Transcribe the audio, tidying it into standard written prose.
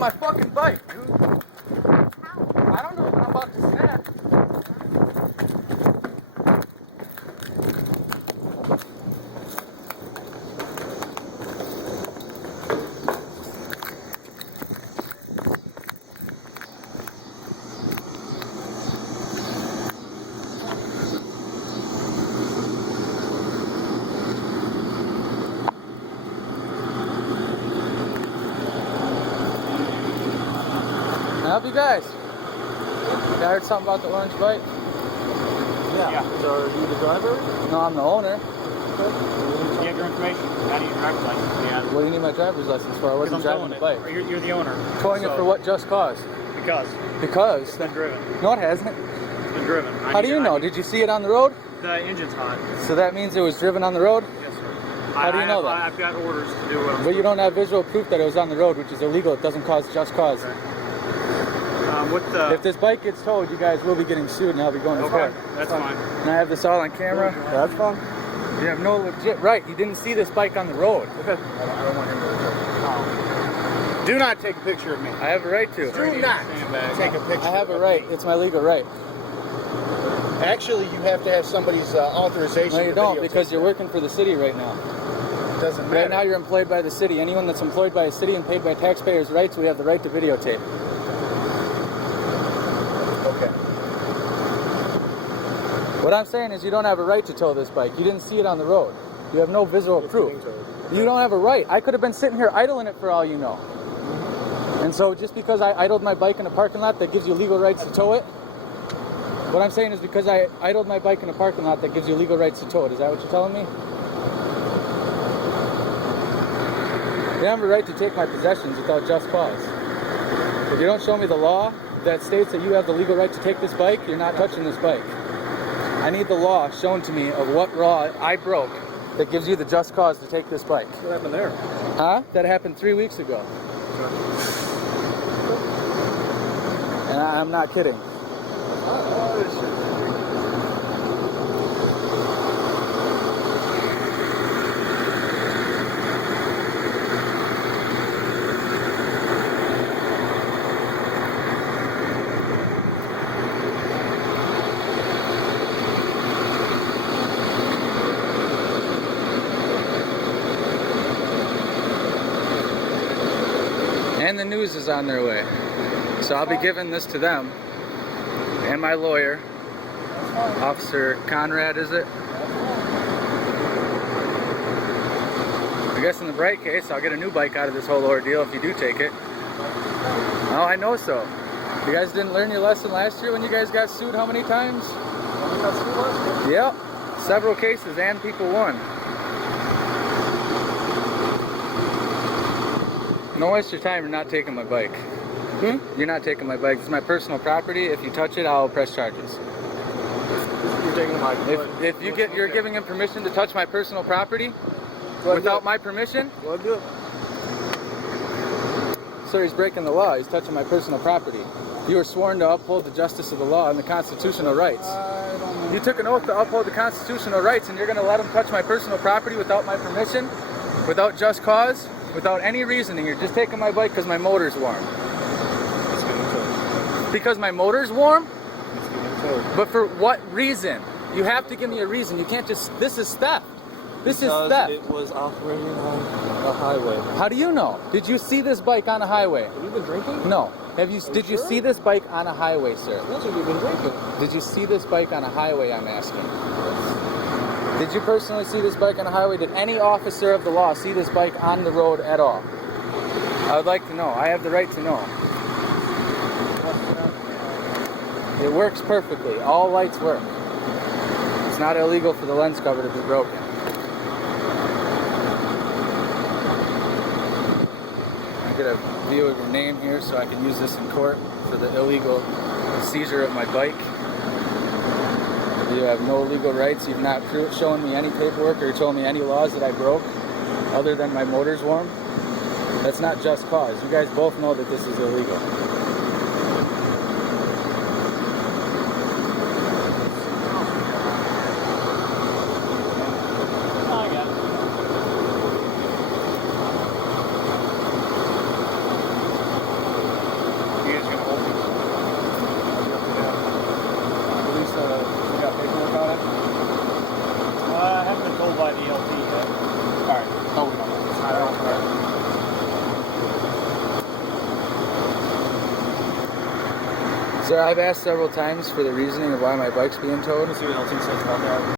my fucking bike, dude. I don't know if I'm about to snap. Help you guys. I heard something about the orange bike. Yeah. So are you the driver? No, I'm the owner. You have your information. How do you driver's license? Yeah. What do you need my driver's license for? I wasn't driving the bike. You're the owner. Towing it for what just cause? Because. Because? It's been driven. No, it hasn't. It's been driven. How do you know? Did you see it on the road? The engine's hot. So that means it was driven on the road? Yes, sir. How do you know that? I've got orders to do what I'm But you don't have visual proof that it was on the road, which is illegal. It doesn't cause just cause. Okay. If this bike gets towed, you guys will be getting sued and I'll be going to court. That's fine. And I have this all on camera. Yeah, that's fine. You have no legit right. You didn't see this bike on the road. Okay. I don't want him to Do not take a picture of me. I have a right to. Do not take a picture. I have a right. It's my legal right. Actually, you have to have somebody's authorization. No, you don't, because you're working for the city right now. It doesn't matter. Right now, you're employed by the city. Anyone that's employed by a city and paid by taxpayers' rights, we have the right to videotape. Okay. What I'm saying is you don't have a right to tow this bike. You didn't see it on the road. You have no visual proof. You don't have a right. I could have been sitting here idling it for all you know. And so just because I idled my bike in a parking lot, that gives you legal rights to tow it? What I'm saying is because I idled my bike in a parking lot, that gives you legal rights to tow it. Is that what you're telling me? You have a right to take my possessions without just cause. If you don't show me the law that states that you have the legal right to take this bike, you're not touching this bike. I need the law shown to me of what law I broke that gives you the just cause to take this bike. What happened there? Huh? That happened 3 weeks ago. And I'm not kidding. And the news is on their way. So I'll be giving this to them and my lawyer, Officer Conrad, is it? I guess in the Bright case, I'll get a new bike out of this whole ordeal if you do take it. Oh, I know so. You guys didn't learn your lesson last year when you guys got sued how many times? Yep, several cases and people won. Don't waste your time. You're not taking my bike. You're not taking my bike. It's my personal property. If you touch it, I'll press charges. You're taking my bike. If you're giving him permission to touch my personal property without my permission, Go do it. sir, he's breaking the law. He's touching my personal property. You were sworn to uphold the justice of the law and the constitutional rights. I don't know. You took an oath to uphold the constitutional rights, and you're going to let him touch my personal property without my permission, without just cause? Without any reasoning. You're just taking my bike because my motor's warm. Because my motor's warm? But for what reason? You have to give me a reason. You can't just... This is theft. This is theft. It was operating on a highway. How do you know? Did you see this bike on a highway? Have you been drinking? No. Did you see this bike on a highway, sir? Yes, you've been drinking. Did you see this bike on a highway, I'm asking? Did you personally see this bike on a highway? Did any officer of the law see this bike on the road at all? I would like to know. I have the right to know. It works perfectly. All lights work. It's not illegal for the lens cover to be broken. I get a view of your name here so I can use this in court for the illegal seizure of my bike. You have no legal rights. You've not shown me any paperwork or told me any laws that I broke other than my motor's warm. That's not just cause. You guys both know that this is illegal. Sir, I've asked several times for the reasoning of why my bike's being towed. Let's see what Elton says about that.